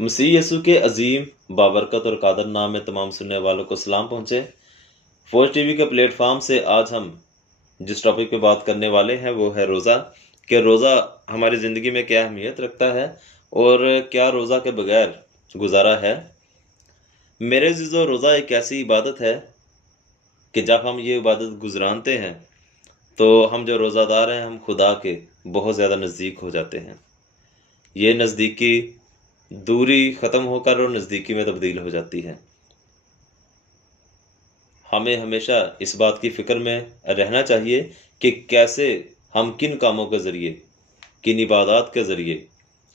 مسیح یسوع کے عظیم بابرکت اور قادر نام میں تمام سننے والوں کو سلام پہنچے۔ فوج ٹی وی کے پلیٹ فارم سے آج ہم جس ٹاپک پہ بات کرنے والے ہیں وہ ہے روزہ، کہ روزہ ہماری زندگی میں کیا اہمیت رکھتا ہے اور کیا روزہ کے بغیر گزارا ہے۔ میرے عزیزو، روزہ ایک ایسی عبادت ہے کہ جب ہم یہ عبادت گزرانتے ہیں تو ہم جو روزہ دار ہیں ہم خدا کے بہت زیادہ نزدیک ہو جاتے ہیں۔ یہ نزدیکی دوری ختم ہو کر اور نزدیکی میں تبدیل ہو جاتی ہے۔ ہمیں ہمیشہ اس بات کی فکر میں رہنا چاہیے کہ کیسے ہم کن کاموں کے ذریعے، کن عبادات کے ذریعے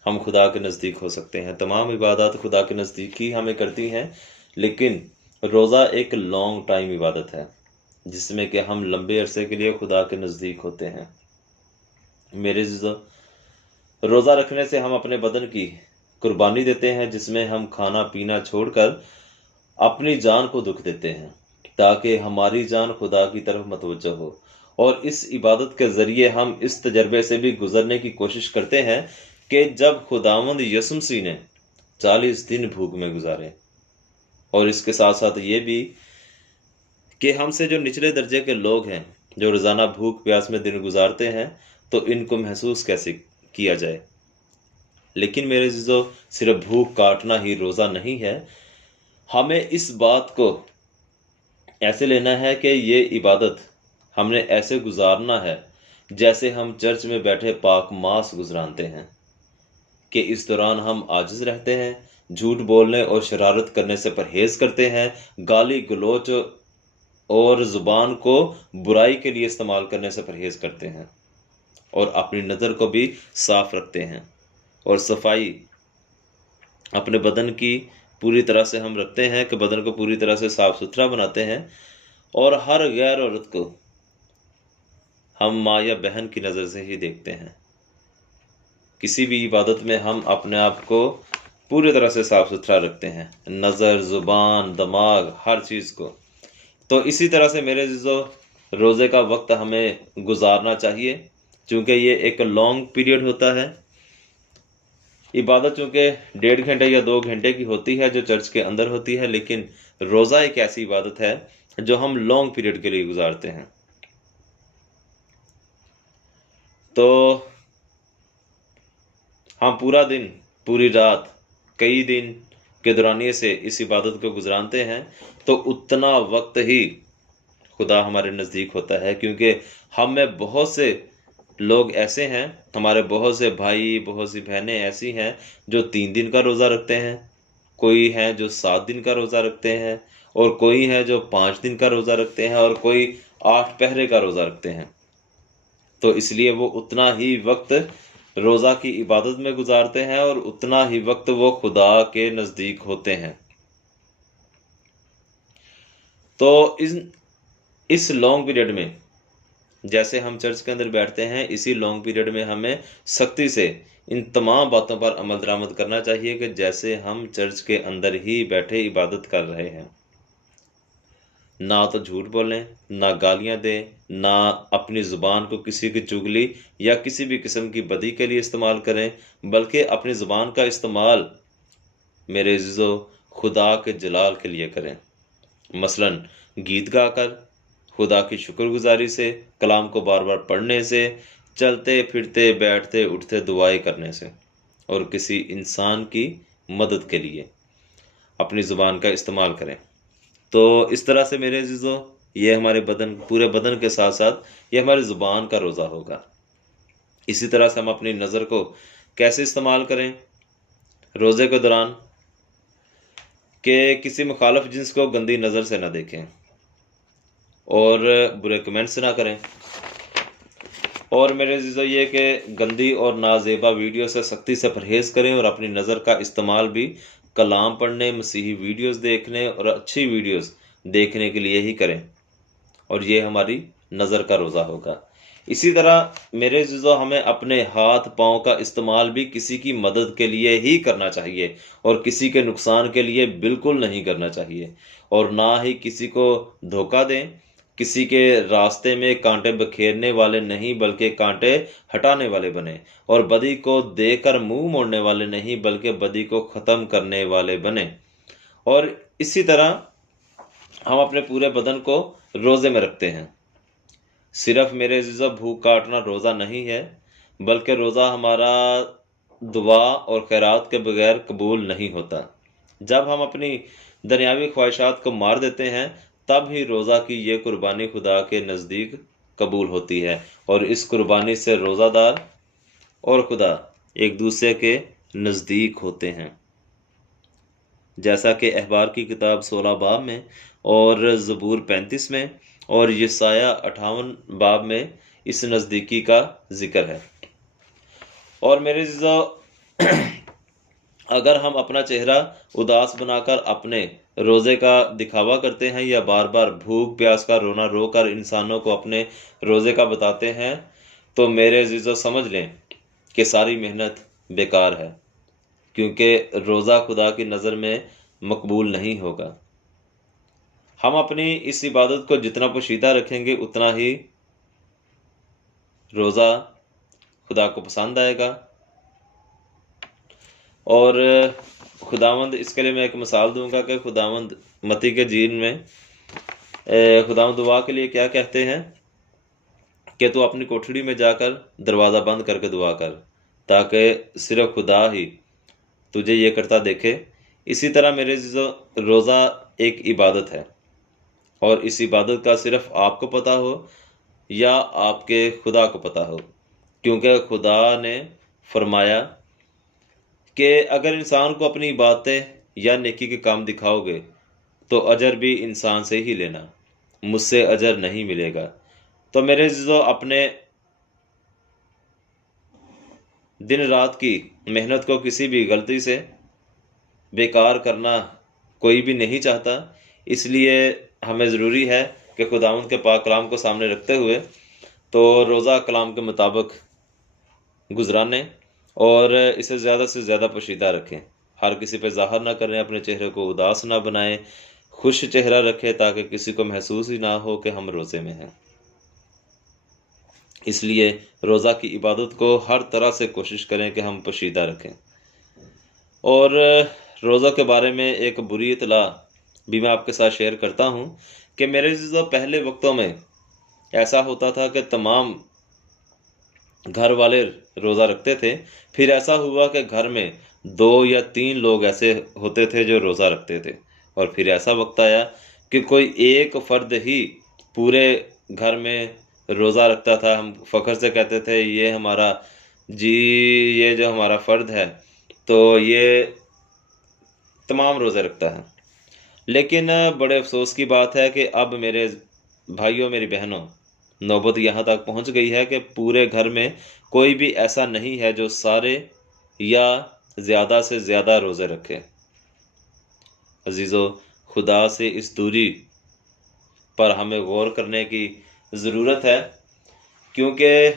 ہم خدا کے نزدیک ہو سکتے ہیں۔ تمام عبادات خدا کے نزدیک ہی ہمیں کرتی ہیں، لیکن روزہ ایک لانگ ٹائم عبادت ہے جس میں کہ ہم لمبے عرصے کے لیے خدا کے نزدیک ہوتے ہیں۔ میرے عزیزو، روزہ رکھنے سے ہم اپنے بدن کی قربانی دیتے ہیں، جس میں ہم کھانا پینا چھوڑ کر اپنی جان کو دکھ دیتے ہیں تاکہ ہماری جان خدا کی طرف متوجہ ہو، اور اس عبادت کے ذریعے ہم اس تجربے سے بھی گزرنے کی کوشش کرتے ہیں کہ جب خداوند یسوع مسیح نے 40 دن بھوک میں گزارے، اور اس کے ساتھ ساتھ یہ بھی کہ ہم سے جو نچلے درجے کے لوگ ہیں جو روزانہ بھوک پیاس میں دن گزارتے ہیں تو ان کو محسوس کیسے کیا جائے۔ لیکن میرے عزیزو، صرف بھوک کاٹنا ہی روزہ نہیں ہے۔ ہمیں اس بات کو ایسے لینا ہے کہ یہ عبادت ہم نے ایسے گزارنا ہے جیسے ہم چرچ میں بیٹھے پاک ماس گزرانتے ہیں، کہ اس دوران ہم عاجز رہتے ہیں، جھوٹ بولنے اور شرارت کرنے سے پرہیز کرتے ہیں، گالی گلوچ اور زبان کو برائی کے لیے استعمال کرنے سے پرہیز کرتے ہیں، اور اپنی نظر کو بھی صاف رکھتے ہیں، اور صفائی اپنے بدن کی پوری طرح سے ہم رکھتے ہیں کہ بدن کو پوری طرح سے صاف ستھرا بناتے ہیں، اور ہر غیر عورت کو ہم ماں یا بہن کی نظر سے ہی دیکھتے ہیں۔ کسی بھی عبادت میں ہم اپنے آپ کو پوری طرح سے صاف ستھرا رکھتے ہیں، نظر، زبان، دماغ، ہر چیز کو۔ تو اسی طرح سے میرے عزیزو، روزے کا وقت ہمیں گزارنا چاہیے، چونکہ یہ ایک لانگ پیریڈ ہوتا ہے۔ عبادت چونکہ 1.5 گھنٹے یا 2 گھنٹے کی ہوتی ہے جو چرچ کے اندر ہوتی ہے، لیکن روزہ ایک ایسی عبادت ہے جو ہم لانگ پیریڈ کے لیے گزارتے ہیں۔ تو ہم پورا دن، پوری رات، کئی دن کے دورانیے سے اس عبادت کو گزرانتے ہیں، تو اتنا وقت ہی خدا ہمارے نزدیک ہوتا ہے، کیونکہ ہم میں بہت سے لوگ ایسے ہیں، ہمارے بہت سے بھائی، بہت سی بہنیں ایسی ہیں جو 3 دن کا روزہ رکھتے ہیں، کوئی ہیں جو 7 دن کا روزہ رکھتے ہیں، اور کوئی ہے جو 5 دن کا روزہ رکھتے ہیں، اور کوئی 8 پہرے کا روزہ رکھتے ہیں۔ تو اس لیے وہ اتنا ہی وقت روزہ کی عبادت میں گزارتے ہیں، اور اتنا ہی وقت وہ خدا کے نزدیک ہوتے ہیں۔ تو اس لانگ پیریڈ میں جیسے ہم چرچ کے اندر بیٹھتے ہیں، اسی لانگ پیریڈ میں ہمیں سختی سے ان تمام باتوں پر عمل درآمد کرنا چاہیے کہ جیسے ہم چرچ کے اندر ہی بیٹھے عبادت کر رہے ہیں۔ نہ تو جھوٹ بولیں، نہ گالیاں دیں، نہ اپنی زبان کو کسی کی چگلی یا کسی بھی قسم کی بدی کے لیے استعمال کریں، بلکہ اپنی زبان کا استعمال میرے عزیزو خدا کے جلال کے لیے کریں۔ مثلاً گیت گا کر، خدا کی شکر گزاری سے، کلام کو بار بار پڑھنے سے، چلتے پھرتے بیٹھتے اٹھتے دعائیں کرنے سے، اور کسی انسان کی مدد کے لیے اپنی زبان کا استعمال کریں۔ تو اس طرح سے میرے عزیزو، یہ ہمارے پورے بدن کے ساتھ ساتھ یہ ہماری زبان کا روزہ ہوگا۔ اسی طرح سے ہم اپنی نظر کو کیسے استعمال کریں روزے کے دوران، کہ کسی مخالف جنس کو گندی نظر سے نہ دیکھیں، اور برے کمنٹس نہ کریں، اور میرے عزیزو یہ کہ گندی اور نازیبا ویڈیو سے سختی سے پرہیز کریں، اور اپنی نظر کا استعمال بھی کلام پڑھنے، مسیحی ویڈیوز دیکھنے اور اچھی ویڈیوز دیکھنے کے لیے ہی کریں، اور یہ ہماری نظر کا روزہ ہوگا۔ اسی طرح میرے عزیزو، ہمیں اپنے ہاتھ پاؤں کا استعمال بھی کسی کی مدد کے لیے ہی کرنا چاہیے، اور کسی کے نقصان کے لیے بالکل نہیں کرنا چاہیے، اور نہ ہی کسی کو دھوکہ دیں کسی کے راستے میں کانٹے بکھیرنے والے نہیں بلکہ کانٹے ہٹانے والے بنے، اور بدی کو دیکھ کر منہ موڑنے والے نہیں بلکہ بدی کو ختم کرنے والے بنے۔ اور اسی طرح ہم اپنے پورے بدن کو روزے میں رکھتے ہیں۔ صرف میرے عزیزو بھوک کاٹنا روزہ نہیں ہے، بلکہ روزہ ہمارا دعا اور خیرات کے بغیر قبول نہیں ہوتا۔ جب ہم اپنی دنیاوی خواہشات کو مار دیتے ہیں تب ہی روزہ کی یہ قربانی خدا کے نزدیک قبول ہوتی ہے، اور اس قربانی سے روزہ دار اور خدا ایک دوسرے کے نزدیک ہوتے ہیں، جیسا کہ احبار کی کتاب 16 باب میں اور زبور 35 میں اور یسایہ 58 باب میں اس نزدیکی کا ذکر ہے۔ اور میرے عزیزو، اگر ہم اپنا چہرہ اداس بنا کر اپنے روزے کا دکھاوا کرتے ہیں یا بار بار بھوک پیاس کا رونا رو کر انسانوں کو اپنے روزے کا بتاتے ہیں تو میرے عزیزو سمجھ لیں کہ ساری محنت بیکار ہے، کیونکہ روزہ خدا کی نظر میں مقبول نہیں ہوگا۔ ہم اپنی اس عبادت کو جتنا پوشیدہ رکھیں گے اتنا ہی روزہ خدا کو پسند آئے گا۔ اور خداوند، اس کے لیے میں ایک مثال دوں گا کہ خداوند متی کے جین میں خداوند دعا کے لیے کیا کہتے ہیں کہ تو اپنی کوٹھڑی میں جا کر دروازہ بند کر کے دعا کر، تاکہ صرف خدا ہی تجھے یہ کرتا دیکھے۔ اسی طرح میرے عزیزو، روزہ ایک عبادت ہے، اور اس عبادت کا صرف آپ کو پتہ ہو یا آپ کے خدا کو پتہ ہو، کیونکہ خدا نے فرمایا کہ اگر انسان کو اپنی باتیں یا نیکی کے کام دکھاؤ گے تو اجر بھی انسان سے ہی لینا، مجھ سے اجر نہیں ملے گا۔ تو میرے عزیزو، اپنے دن رات کی محنت کو کسی بھی غلطی سے بیکار کرنا کوئی بھی نہیں چاہتا، اس لیے ہمیں ضروری ہے کہ خداوند کے پاک کلام کو سامنے رکھتے ہوئے تو روزہ کلام کے مطابق گزرانے اور اسے زیادہ سے زیادہ پوشیدہ رکھیں۔ ہر کسی پہ ظاہر نہ کریں، اپنے چہرے کو اداس نہ بنائیں، خوش چہرہ رکھیں تاکہ کسی کو محسوس ہی نہ ہو کہ ہم روزے میں ہیں۔ اس لیے روزہ کی عبادت کو ہر طرح سے کوشش کریں کہ ہم پوشیدہ رکھیں۔ اور روزہ کے بارے میں ایک بری اطلاع بھی میں آپ کے ساتھ شیئر کرتا ہوں کہ میرے عزیزو، پہلے وقتوں میں ایسا ہوتا تھا کہ تمام گھر والے روزہ رکھتے تھے، پھر ایسا ہوا کہ گھر میں 2 یا 3 لوگ ایسے ہوتے تھے جو روزہ رکھتے تھے، اور پھر ایسا وقت آیا کہ کوئی ایک فرد ہی پورے گھر میں روزہ رکھتا تھا۔ ہم فخر سے کہتے تھے یہ جو ہمارا فرد ہے تو یہ تمام روزے رکھتا ہے۔ لیکن بڑے افسوس کی بات ہے کہ اب میرے بھائیوں، میری بہنوں، نوبت یہاں تک پہنچ گئی ہے کہ پورے گھر میں کوئی بھی ایسا نہیں ہے جو سارے یا زیادہ سے زیادہ روزے رکھے۔ عزیزو، خدا سے اس دوری پر ہمیں غور کرنے کی ضرورت ہے، کیونکہ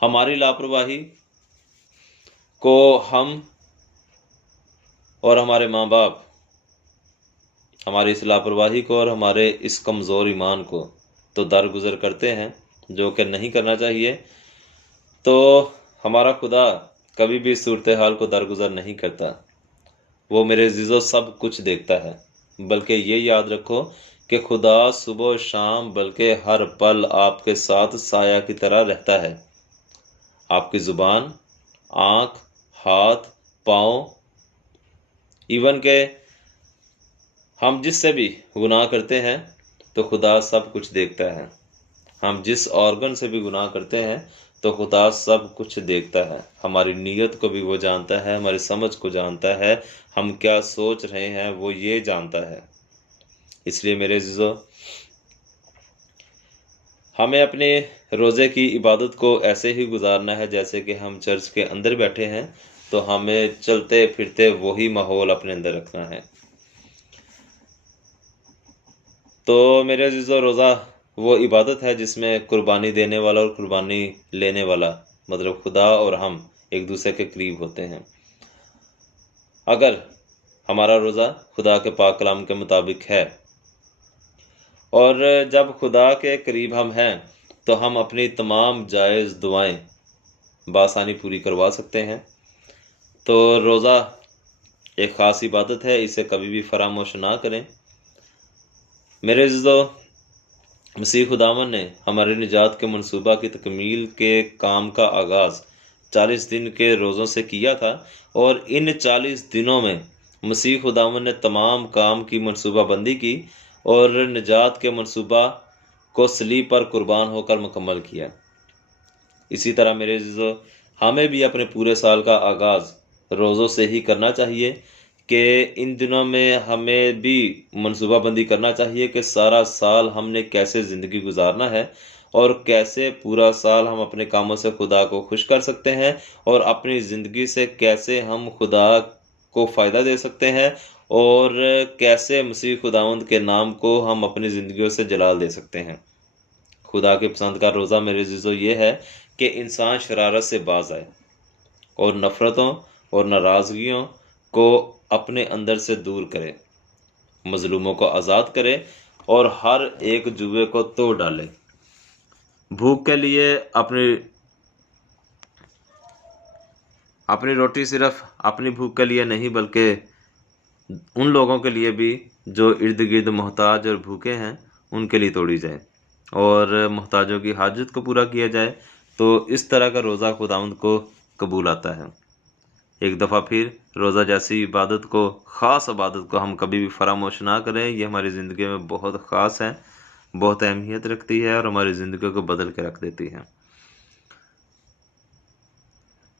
ہماری لاپرواہی کو ہم اور ہمارے ماں باپ، ہماری اس لاپرواہی کو اور ہمارے اس کمزور ایمان کو تو درگزر کرتے ہیں، جو کہ نہیں کرنا چاہیے۔ تو ہمارا خدا کبھی بھی صورتحال کو درگزر نہیں کرتا، وہ میرے عزیزو سب کچھ دیکھتا ہے۔ بلکہ یہ یاد رکھو کہ خدا صبح و شام بلکہ ہر پل آپ کے ساتھ سایہ کی طرح رہتا ہے۔ آپ کی زبان، آنکھ، ہاتھ، پاؤں، ایون کہ ہم جس سے بھی گناہ کرتے ہیں تو خدا سب کچھ دیکھتا ہے۔ ہم جس آرگن سے بھی گناہ کرتے ہیں تو خدا سب کچھ دیکھتا ہے۔ ہماری نیت کو بھی وہ جانتا ہے، ہماری سمجھ کو جانتا ہے، ہم کیا سوچ رہے ہیں وہ یہ جانتا ہے۔ اس لیے میرے عزیزو، ہمیں اپنے روزے کی عبادت کو ایسے ہی گزارنا ہے جیسے کہ ہم چرچ کے اندر بیٹھے ہیں، تو ہمیں چلتے پھرتے وہی ماحول اپنے اندر رکھنا ہے۔ تو میرے عزیزو، روزہ وہ عبادت ہے جس میں قربانی دینے والا اور قربانی لینے والا، مطلب خدا اور ہم ایک دوسرے کے قریب ہوتے ہیں۔ اگر ہمارا روزہ خدا کے پاک کلام کے مطابق ہے اور جب خدا کے قریب ہم ہیں تو ہم اپنی تمام جائز دعائیں بآسانی پوری کروا سکتے ہیں۔ تو روزہ ایک خاص عبادت ہے، اسے کبھی بھی فراموش نہ کریں۔ میرے عزیزو، مسیح خداوند نے ہماری نجات کے منصوبہ کی تکمیل کے کام کا آغاز 40 دن کے روزوں سے کیا تھا، اور ان 40 دنوں میں مسیح خداوند نے تمام کام کی منصوبہ بندی کی اور نجات کے منصوبہ کو صلیب پر قربان ہو کر مکمل کیا۔ اسی طرح میرے عزیزو، ہمیں بھی اپنے پورے سال کا آغاز روزوں سے ہی کرنا چاہیے کہ ان دنوں میں ہمیں بھی منصوبہ بندی کرنا چاہیے کہ سارا سال ہم نے کیسے زندگی گزارنا ہے، اور کیسے پورا سال ہم اپنے کاموں سے خدا کو خوش کر سکتے ہیں، اور اپنی زندگی سے کیسے ہم خدا کو فائدہ دے سکتے ہیں، اور کیسے مسیح خداوند کے نام کو ہم اپنی زندگیوں سے جلال دے سکتے ہیں۔ خدا کے پسند کا روزہ میرے عزیزو یہ ہے کہ انسان شرارت سے باز آئے اور نفرتوں اور ناراضگیوں کو اپنے اندر سے دور کرے، مظلوموں کو آزاد کرے اور ہر ایک جوے کو توڑ ڈالے۔ بھوک کے لیے اپنی روٹی صرف اپنی بھوک کے لیے نہیں، بلکہ ان لوگوں کے لیے بھی جو ارد گرد محتاج اور بھوکے ہیں، ان کے لیے توڑی جائے اور محتاجوں کی حاجت کو پورا کیا جائے۔ تو اس طرح کا روزہ خداوند کو قبول آتا ہے۔ ایک دفعہ پھر روزہ جیسی عبادت کو، خاص عبادت کو ہم کبھی بھی فراموش نہ کریں۔ یہ ہماری زندگی میں بہت خاص ہے، بہت اہمیت رکھتی ہے اور ہماری زندگی کو بدل کے رکھ دیتی ہے۔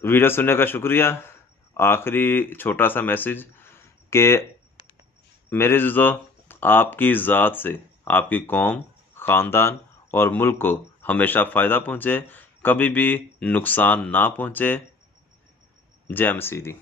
ویڈیو سننے کا شکریہ۔ آخری چھوٹا سا میسج کہ میرے عزیزو، آپ کی ذات سے آپ کی قوم، خاندان اور ملک کو ہمیشہ فائدہ پہنچے، کبھی بھی نقصان نہ پہنچے۔ جے مسیح دی۔